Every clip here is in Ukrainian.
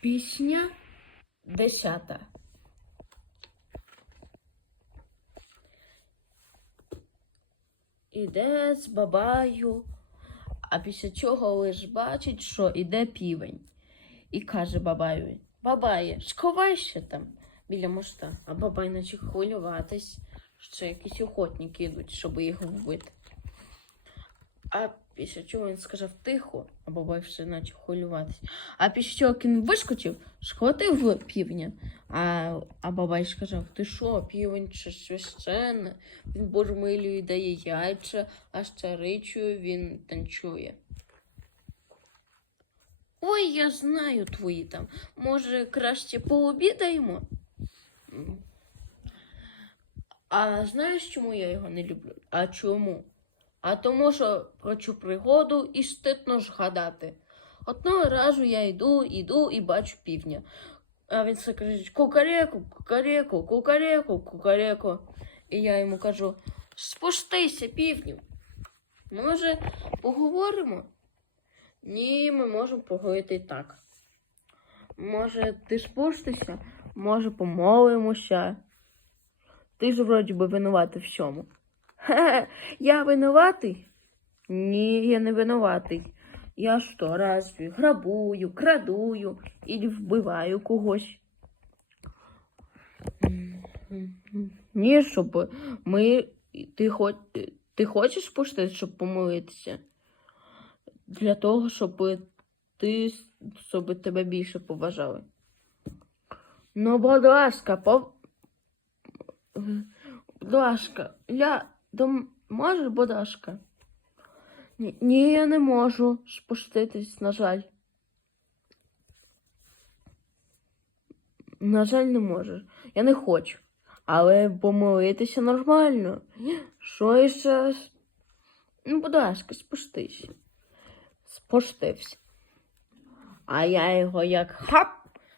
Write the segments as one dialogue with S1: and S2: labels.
S1: Пісня десята. Іде з бабаю, а після чого лиш бачить, що іде півень. І каже бабаю: Бабає, сховайся там біля моста. А бабай наче хвилюватись, що якісь охотники йдуть, щоб його вбити. А після чого він сказав тихо, а бабай все наче хвилюватись. А після чого він вискочив, схватив півня. А, а бабай сказав: Ти що, півень чи священне? Він бурмилює дає яйця, а старичою він танцює. Ой, я знаю твої там. Може, краще пообідаємо? А знаєш, чому я його не люблю? А чому? А тому, що про цю пригоду і стидно ж гадати. Одного разу я йду, йду і бачу півня. А він все каже: кукареку, кукареку, кукареку, кукареку. І я йому кажу: спустися, півню. Може, поговоримо? Ні, ми можемо поговорити і так. Може, ти спустишся? Може, помолимося. Ти ж вроді би винуватий в. Хе, я винуватий? Ні, я не винуватий. Я що, разві грабую, крадую і вбиваю когось. Ні, щоб ми. Ти, хоч... ти хочеш спустити, щоб помолитися? Для того, щоб ти щоб тебе більше поважали. Ну, будь ласка, по... будь ласка, ля, дом... можеш, будь ласка? Ні, ні, я не можу спуститись, на жаль. На жаль, не можеш. Я не хочу. Але помолитися нормально. Що іще? Ну, будь спустись. Спустився. А я його як хап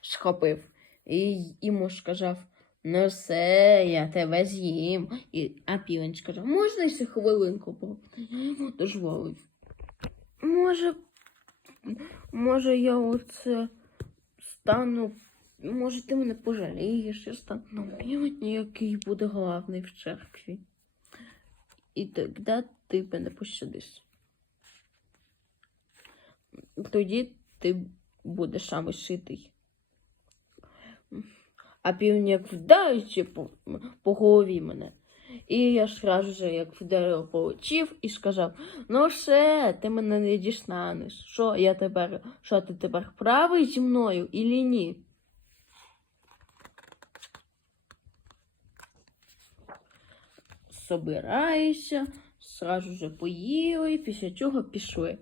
S1: схопив і йому сказав, ну все, я тебе з'їм. І, а півень сказав, можна ще хвилинку? Йому. Може, може, я оце стану. Може, ти мене пожалієш, я стану півень, який буде главний в церкві. І тоді ти мене пощадиш. Тоді ти будеш саме шитий. А півень як вдаючи по, голові мене. І я ж разу же, як в дерево полетів і сказав: ну все, ти мене не дістанеш. Що я тепер, що ти тепер правий зі мною і ні? Собираюся, сразу же поїли, після чого пішли.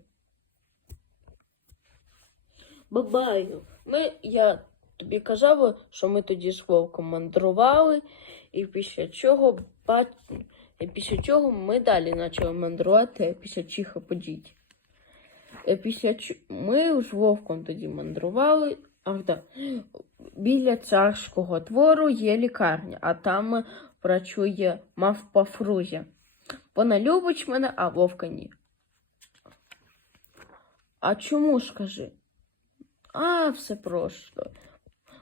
S1: Бабаю, ми, я тобі казала, що ми тоді з вовком мандрували, і після чого бач... і після чого ми далі почали мандрувати після чиха подій. Е, Після ч... Ми з вовком тоді мандрували. Ах, да. Біля царського двору є лікарня, а там працює мавпа Фрузя. Вона любить мене, а вовка ні. А чому скажи? А, все просто.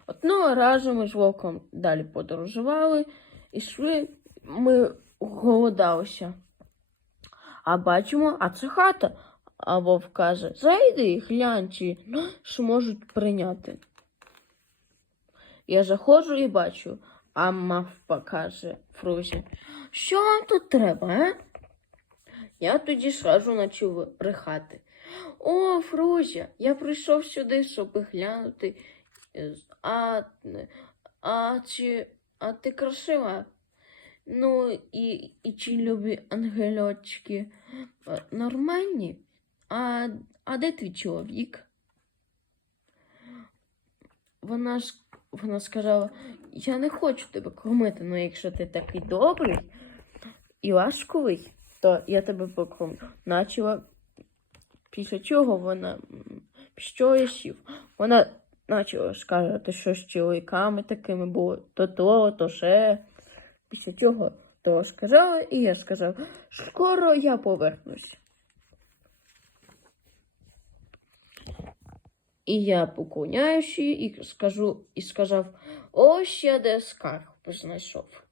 S1: Одного разу ми з вовком далі подорожували, і ми голодалися. А бачимо, а це хата. А вовк каже, зайди і глянь, чи що можуть прийняти. Я заходжу і бачу, а мавпа каже Фрузі, що вам тут треба, а? Я тоді сразу почав брехати. О, Фрузя, я прийшов сюди, щоб глянути. А, а, чи, а ти красива? Ну, і, і чи любі ангельочки нормальні? А, а де твій чоловік? Вона ж вона сказала, я не хочу тебе кормити, але якщо ти такий добрий і ласковий, то я тебе покормлю. Начала Після чого вона що я сів? Вона почала сказати, що з чоловіками такими було то то, то ще. Після чого то сказала, і я сказав, скоро я повернусь. І я поклоняюсь їй і скажу, і сказав, ось я де скарб знайшов.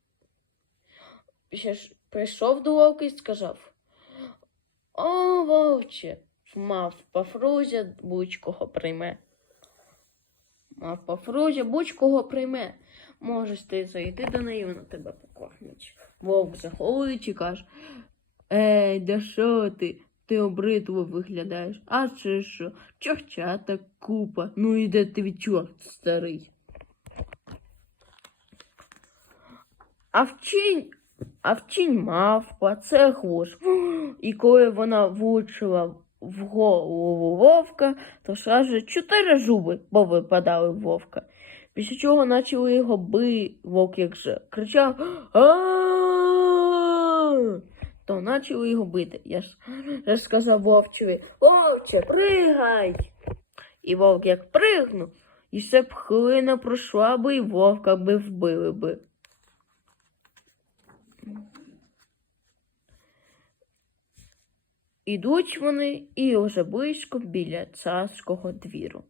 S1: Ще ж прийшов до вовка і сказав, О, вовче, мав Пафрузя будь-кого прийме. Мав Пафрузя будь-кого прийме. Можеш ти зайти до неї, вона тебе покормить. Вовк заходить і каже, Ей, да що ти? Ти обритво виглядаєш. А чи що? Чорчата купа. Ну і де ти чорт старий. А вчинь, а вчинь мавпа, це глуш. І коли вона влучила в голову вовка, то сразу чотири зуби повипадали в вовка. Після чого почали його би, вовк як же кричав то почали його бити. Я ж, я ж сказав вовчеві, вовче, пригай. І вовк як пригнув, і все б хвилина пройшла би, і вовка би вбили би. Ідуть вони і уже близько біля царського двіру.